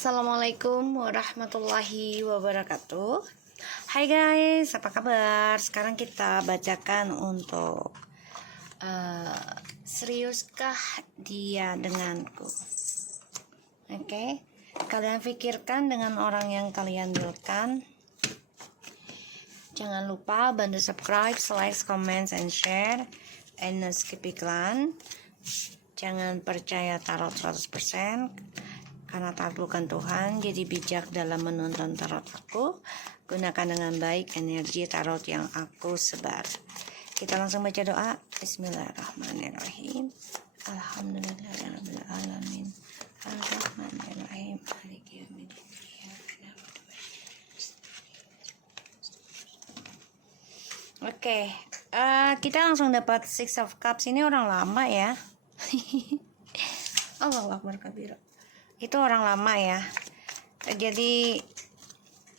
Assalamualaikum warahmatullahi wabarakatuh. Hai guys, apa kabar? Sekarang kita bacakan untuk seriuskah dia denganku? Oke. Kalian pikirkan dengan orang yang kalian dealkan. Jangan lupa bantu subscribe, like, comment, and share, and skip iklan. Jangan percaya tarot 100%, karena tarot bukan Tuhan. Jadi bijak dalam menonton tarot aku. Gunakan dengan baik energi tarot yang aku sebar. Kita langsung baca doa. Bismillahirrahmanirrahim. Alhamdulillahirabbil alamin. Arrahmanirrahim. Maliki yaumiddin. Oke, kita langsung dapat Six of Cups. Ini orang lama ya. Allahu Akbar kabira. Itu orang lama ya. Jadi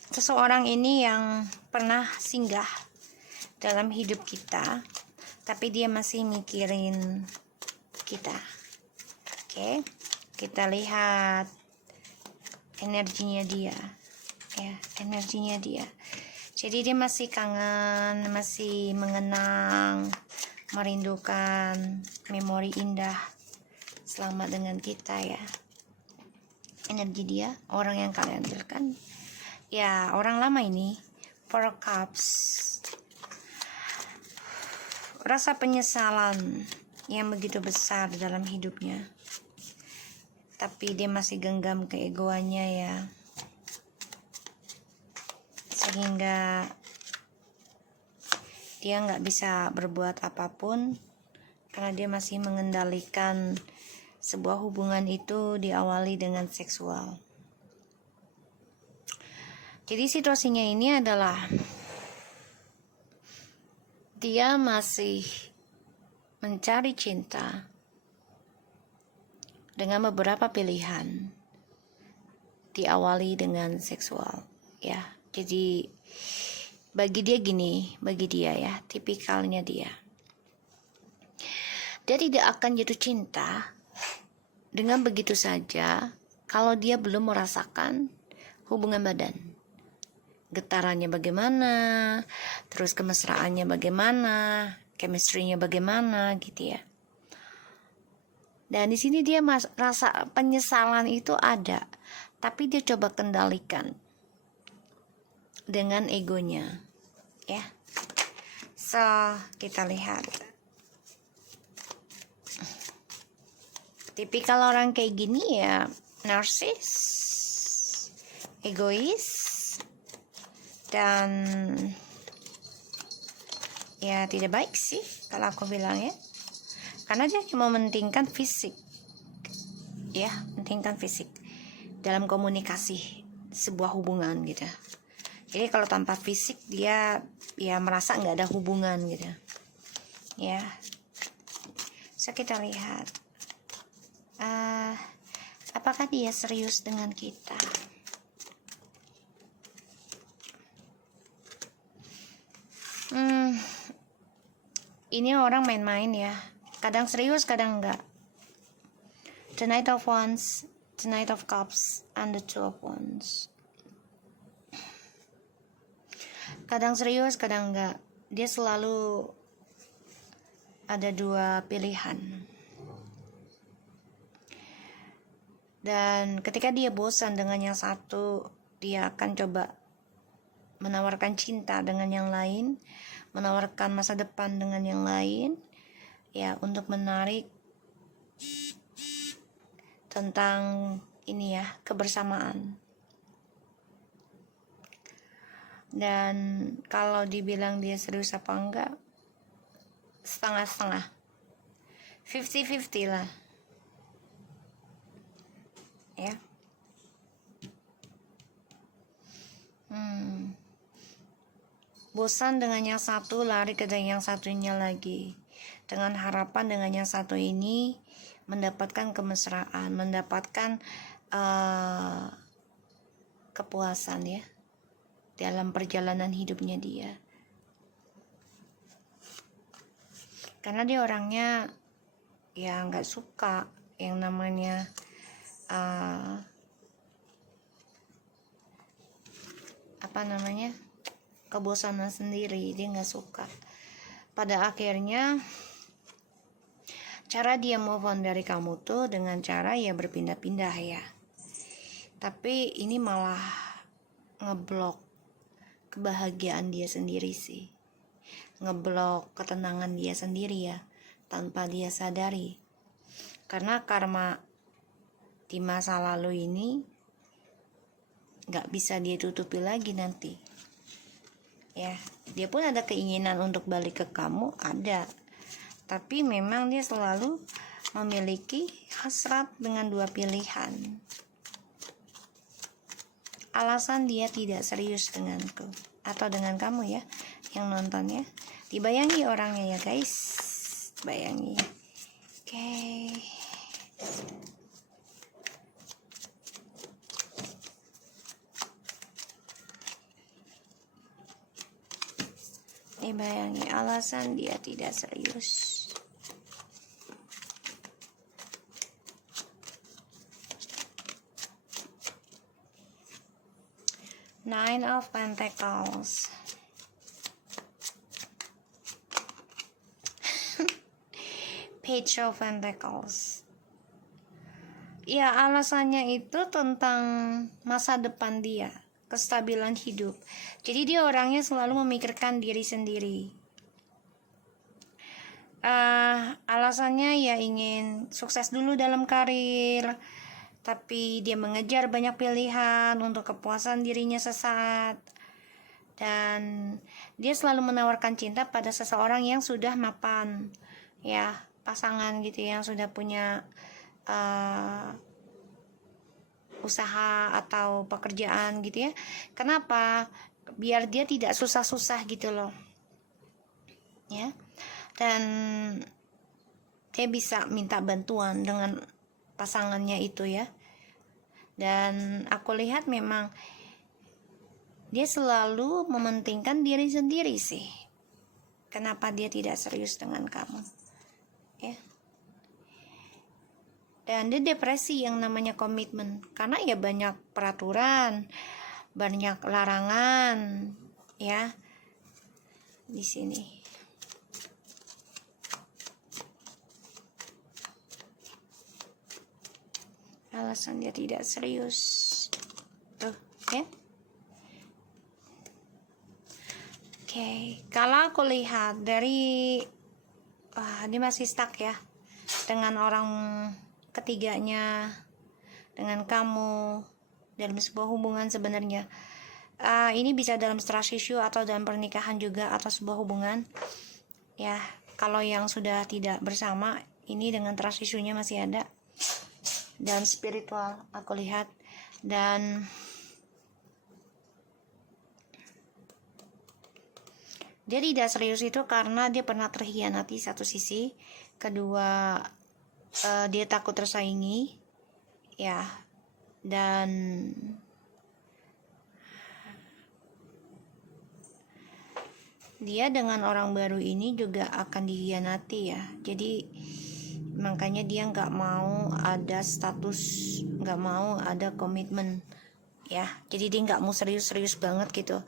seseorang ini yang pernah singgah dalam hidup kita, tapi dia masih mikirin kita. Oke, kita lihat energinya dia. Ya, energinya dia. Jadi dia masih kangen, masih mengenang, merindukan memori indah selama dengan kita ya. Energi dia, orang yang kalian ambilkan ya, orang lama ini. Four Cups, rasa penyesalan yang begitu besar dalam hidupnya, tapi dia masih genggam keegoannya ya, sehingga dia nggak bisa berbuat apapun karena dia masih mengendalikan sebuah hubungan itu diawali dengan seksual. Jadi situasinya ini adalah dia masih mencari cinta dengan beberapa pilihan, diawali dengan seksual ya. Jadi bagi dia gini, bagi dia ya, tipikalnya dia tidak akan jatuh cinta dengan begitu saja kalau dia belum merasakan hubungan badan. Getarannya bagaimana, terus kemesraannya bagaimana, chemistry-nya bagaimana gitu ya. Dan di sini dia rasa penyesalan itu ada, tapi dia coba kendalikan dengan egonya ya. So, kita lihat. Tipikal orang kayak gini ya, narsis, egois, dan ya tidak baik sih kalau aku bilang ya, karena dia cuma mementingkan fisik ya, mementingkan fisik dalam komunikasi sebuah hubungan gitu. Jadi kalau tanpa fisik dia ya merasa nggak ada hubungan gitu ya. So kita lihat apakah dia serius dengan kita. Ini orang main-main ya, kadang serius kadang enggak. The Knight of Wands, the Knight of Cups, and the Two of Wands. Kadang serius kadang enggak. Dia selalu ada dua pilihan. Dan ketika dia bosan dengan yang satu, dia akan coba menawarkan cinta dengan yang lain, menawarkan masa depan dengan yang lain ya, untuk menarik tentang ini ya, kebersamaan. Dan kalau dibilang dia serius apa enggak, setengah-setengah, 50-50 lah ya. Bosan dengan yang satu, lari ke yang satunya lagi, dengan harapan dengan yang satu ini mendapatkan kemesraan, mendapatkan kepuasan ya dalam perjalanan hidupnya dia. Karena dia orangnya ya nggak suka yang namanya kebosanan sendiri, dia nggak suka. Pada akhirnya cara dia move on dari kamu tuh dengan cara ya berpindah-pindah ya. Tapi ini malah ngeblok kebahagiaan dia sendiri sih, ngeblok ketenangan dia sendiri ya, tanpa dia sadari. Karena karma di masa lalu ini gak bisa dia tutupi lagi nanti ya. Dia pun ada keinginan untuk balik ke kamu, ada, tapi memang dia selalu memiliki hasrat dengan dua pilihan. Alasan dia tidak serius denganku atau dengan kamu ya, yang nonton ya. Dibayangi orangnya ya guys, bayangi. Oke. Dibayangi alasan dia tidak serius. Nine of Pentacles. Page of Pentacles. Ya, alasannya itu tentang masa depan dia, kestabilan hidup. Jadi dia orangnya selalu memikirkan diri sendiri. Alasannya ya ingin sukses dulu dalam karir, tapi dia mengejar banyak pilihan untuk kepuasan dirinya sesaat. Dan dia selalu menawarkan cinta pada seseorang yang sudah mapan ya, pasangan gitu, yang sudah punya usaha atau pekerjaan gitu ya. Kenapa? Biar dia tidak susah-susah gitu loh ya. Dan dia bisa minta bantuan dengan pasangannya itu ya. Dan aku lihat memang dia selalu mementingkan diri sendiri sih. Kenapa dia tidak serius dengan kamu ya. Dan dia depresi yang namanya komitmen, karena ya banyak peraturan, banyak larangan ya di sini. Alasan dia tidak serius tuh ya. Oke, kalau aku lihat dari dia masih stuck ya dengan orang ketiganya, dengan kamu dalam sebuah hubungan sebenarnya. Ini bisa dalam trust issue atau dalam pernikahan juga, atau sebuah hubungan ya. Kalau yang sudah tidak bersama, ini dengan trust issue-nya masih ada. Dalam spiritual aku lihat. Dan dia tidak serius itu karena dia pernah terhianati satu sisi, kedua dia takut tersaingi ya, dan dia dengan orang baru ini juga akan dihianati ya. Jadi makanya dia nggak mau ada status, nggak mau ada komitmen ya. Jadi dia nggak mau serius-serius banget gitu.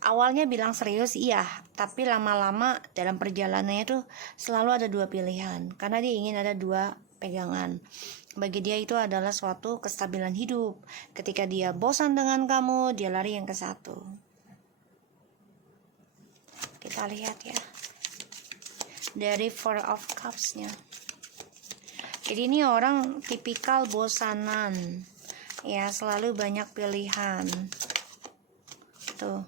Awalnya bilang serius iya, tapi lama-lama dalam perjalanannya tuh selalu ada dua pilihan, karena dia ingin ada dua pegangan. Bagi dia itu adalah suatu kestabilan hidup. Ketika dia bosan dengan kamu, dia lari yang ke satu. Kita lihat ya dari Four of Cups-nya. Jadi ini orang tipikal bosanan ya, selalu banyak pilihan tuh.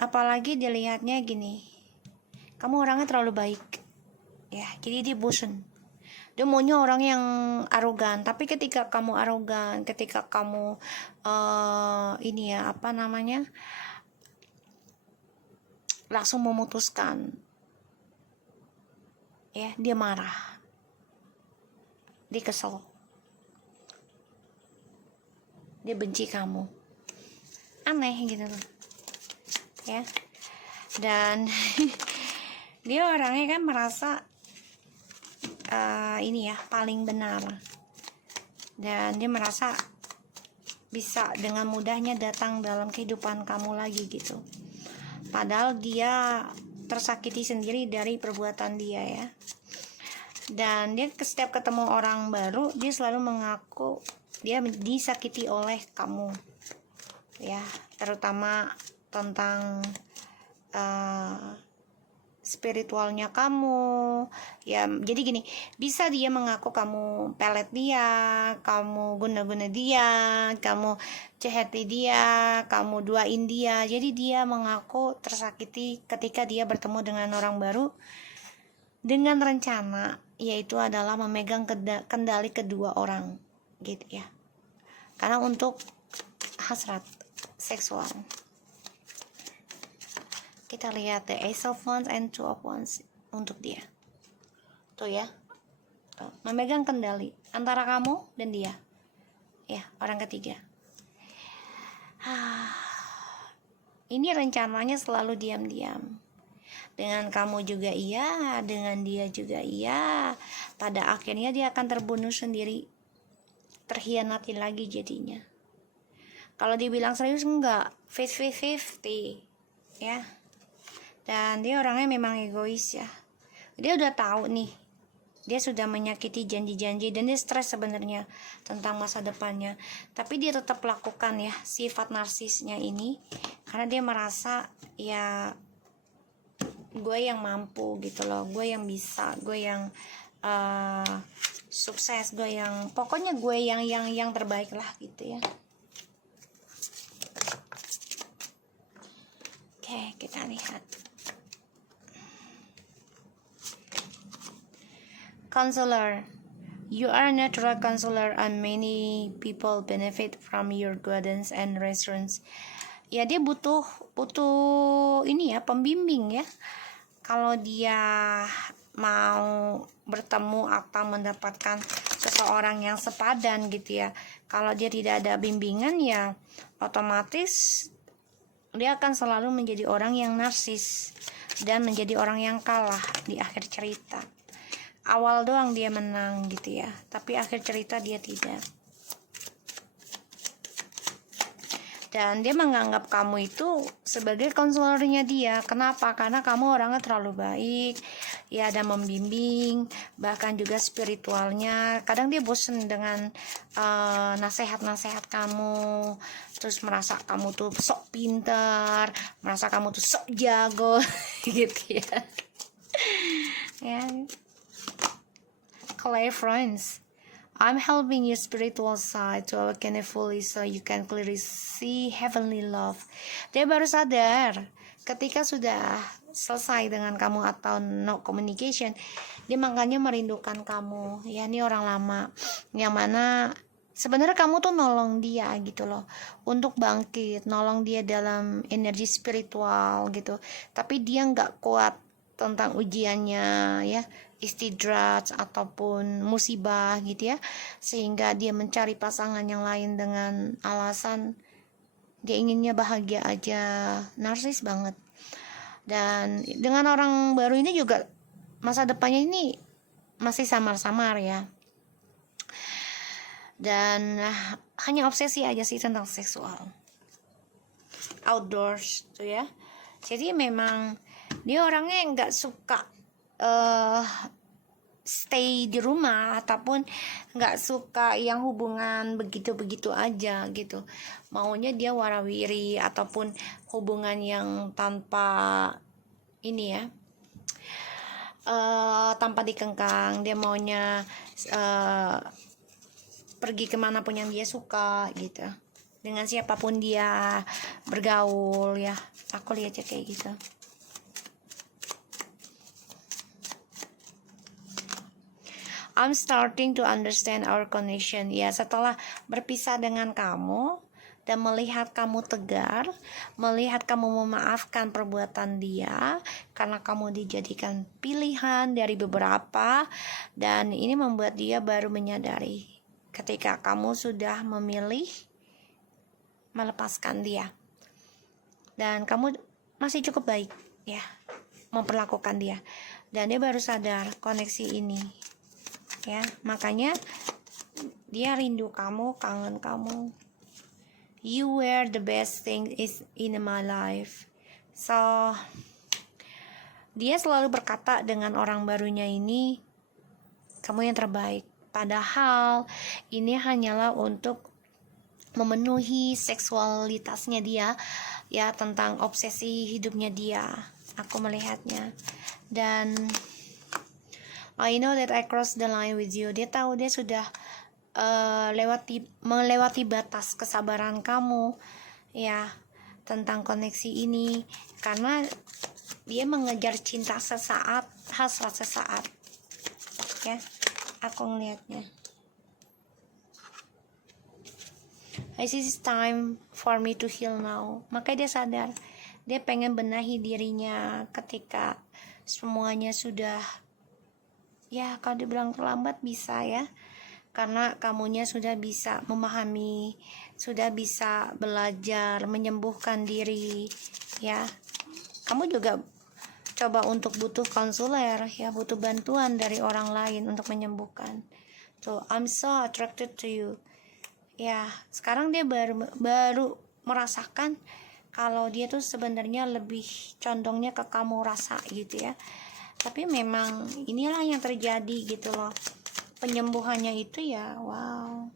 Apalagi dilihatnya gini, kamu orangnya terlalu baik ya, jadi dia bosen. Dia maunya orang yang arogan. Tapi ketika kamu arogan, ketika kamu langsung memutuskan ya, dia marah, dia kesel, dia benci kamu, aneh gitu loh ya. Dan dia orangnya kan merasa ini ya paling benar, dan dia merasa bisa dengan mudahnya datang dalam kehidupan kamu lagi gitu. Padahal dia tersakiti sendiri dari perbuatan dia ya. Dan dia setiap ketemu orang baru, dia selalu mengaku dia disakiti oleh kamu ya, terutama tentang spiritualnya kamu ya. Jadi gini, bisa dia mengaku kamu pelet dia, kamu guna-guna dia, kamu ceheti dia, kamu duain dia. Jadi dia mengaku tersakiti ketika dia bertemu dengan orang baru dengan rencana yaitu adalah memegang kendali kedua orang gitu ya, karena untuk hasrat seksual. Kita lihat the Ace of Wands and Two of Wands untuk dia tuh ya, tuh, memegang kendali antara kamu dan dia ya, orang ketiga. Ini rencananya selalu diam-diam. Dengan kamu juga iya, dengan dia juga iya. Pada akhirnya dia akan terbunuh sendiri, terhianati lagi jadinya. Kalau dibilang serius enggak, 50-50 ya. Dan dia orangnya memang egois ya. Dia udah tahu nih, dia sudah menyakiti janji-janji dan dia stres sebenarnya tentang masa depannya. Tapi dia tetap lakukan ya sifat narsisnya ini, karena dia merasa ya gue yang mampu gitu loh, gue yang bisa, gue yang sukses, gue yang pokoknya gue yang terbaik lah gitu ya. Oke, kita lihat counselor. You are a natural counselor and many people benefit from your guidance and reassurance. Ya, dia butuh ini ya, pembimbing ya. Kalau dia mau bertemu atau mendapatkan seseorang yang sepadan gitu ya, kalau dia tidak ada bimbingan ya otomatis dia akan selalu menjadi orang yang narsis dan menjadi orang yang kalah di akhir cerita. Awal doang dia menang gitu ya, tapi akhir cerita dia tidak. Dan dia menganggap kamu itu sebagai konselornya dia. Kenapa? Karena kamu orangnya terlalu baik ya, dan membimbing, bahkan juga spiritualnya. Kadang dia bosen dengan nasihat-nasihat kamu, terus merasa kamu tuh sok pintar, merasa kamu tuh sok jago gitu ya. Ya. Clairvoyance. I'm helping your spiritual side to awaken fully so you can clearly see heavenly love. Dia baru sadar ketika sudah selesai dengan kamu atau no communication, dia makanya merindukan kamu. Ya, ini orang lama yang mana sebenarnya kamu tuh nolong dia gitu loh, untuk bangkit, nolong dia dalam energi spiritual gitu. Tapi dia nggak kuat tentang ujiannya ya, istidrat ataupun musibah gitu ya, sehingga dia mencari pasangan yang lain dengan alasan dia inginnya bahagia aja. Narsis banget. Dan dengan orang baru ini juga masa depannya ini masih samar-samar ya, dan hanya obsesi aja sih tentang seksual outdoors tuh ya. Jadi memang dia orangnya nggak suka stay di rumah, ataupun nggak suka yang hubungan begitu-begitu aja gitu. Maunya dia warawiri ataupun hubungan yang tanpa ini ya, tanpa dikengkang. Dia maunya pergi kemanapun yang dia suka gitu, dengan siapapun dia bergaul ya. Aku lihatnya kayak gitu. I'm starting to understand our connection. Ya, setelah berpisah dengan kamu dan melihat kamu tegar, melihat kamu memaafkan perbuatan dia, karena kamu dijadikan pilihan dari beberapa, dan ini membuat dia baru menyadari ketika kamu sudah memilih melepaskan dia. Dan kamu masih cukup baik ya memperlakukan dia, dan dia baru sadar koneksi ini. Ya, makanya dia rindu kamu, kangen kamu. You were the best thing is in my life. So, dia selalu berkata dengan orang barunya ini, kamu yang terbaik. Padahal ini hanyalah untuk memenuhi seksualitasnya dia, ya, tentang obsesi hidupnya dia. Aku melihatnya. Dan I know that I crossed the line with you. Dia tahu dia sudah melewati batas kesabaran kamu, ya, tentang koneksi ini, karena dia mengejar cinta sesaat, hasrat sesaat, ya. Aku ngelihatnya. I see it's time for me to heal now. Makanya dia sadar, dia pengen benahi dirinya ketika semuanya sudah, ya, kalau dibilang terlambat bisa, ya, karena kamunya sudah bisa memahami, sudah bisa belajar menyembuhkan diri, ya. Kamu juga coba untuk butuh konselor, ya, butuh bantuan dari orang lain untuk menyembuhkan. So I'm so attracted to you. Ya, sekarang dia baru merasakan kalau dia tuh sebenarnya lebih condongnya ke kamu rasa gitu, ya. Tapi memang inilah yang terjadi gitu loh. Penyembuhannya itu, ya, wow.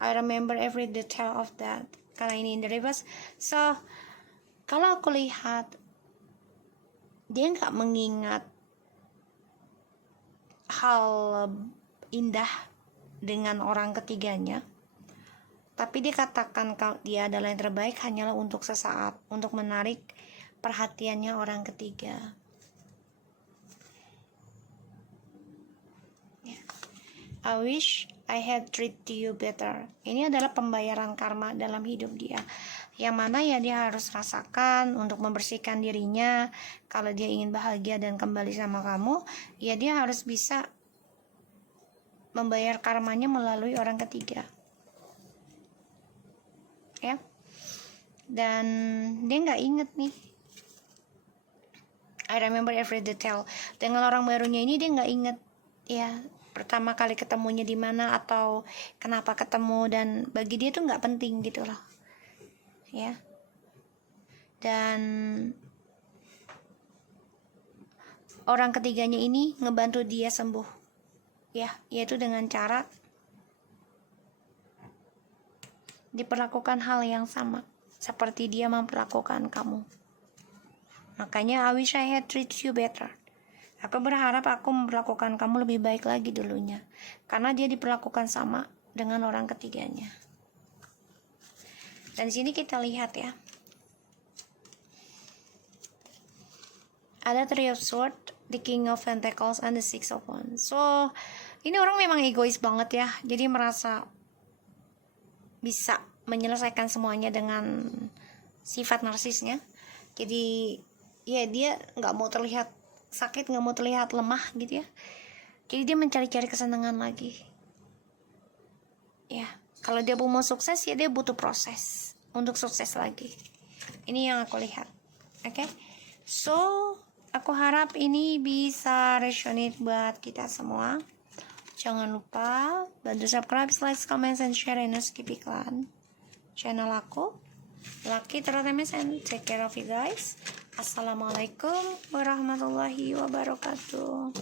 I remember every detail of that. Karena ini in the reverse. So, kalau aku lihat, dia nggak mengingat hal indah dengan orang ketiganya, tapi dia katakan kalau dia adalah yang terbaik hanyalah untuk sesaat, untuk menarik perhatiannya orang ketiga. I wish I had treated you better. Ini adalah pembayaran karma dalam hidup dia, yang mana ya dia harus rasakan untuk membersihkan dirinya. Kalau dia ingin bahagia dan kembali sama kamu, ya dia harus bisa membayar karmanya melalui orang ketiga, ya. Dan dia nggak inget nih. I remember every detail. Dengan orang barunya ini dia nggak inget, ya, pertama kali ketemunya di mana atau kenapa ketemu, dan bagi dia tuh nggak penting gitu loh, ya. Dan orang ketiganya ini ngebantu dia sembuh, ya, yaitu dengan cara diperlakukan hal yang sama seperti dia memperlakukan kamu. Makanya I wish I had treated you better. Aku berharap aku memperlakukan kamu lebih baik lagi dulunya, karena dia diperlakukan sama dengan orang ketiganya. Dan di sini kita lihat, ya, ada Three of Swords, the King of Pentacles, and the Six of Wands. So ini orang memang egois banget, ya. Jadi merasa bisa menyelesaikan semuanya dengan sifat narsisnya. Jadi ya dia nggak mau terlihat sakit, nggak mau terlihat lemah gitu, ya. Jadi dia mencari-cari kesenangan lagi, ya. Kalau dia mau sukses, ya dia butuh proses untuk sukses lagi. Ini yang aku lihat. Oke, so aku harap ini bisa resonate buat kita semua. Jangan lupa bantu subscribe, like, comment, and share, and skip iklan channel aku, Lucky Terus, and take care of you guys. Assalamualaikum warahmatullahi wabarakatuh.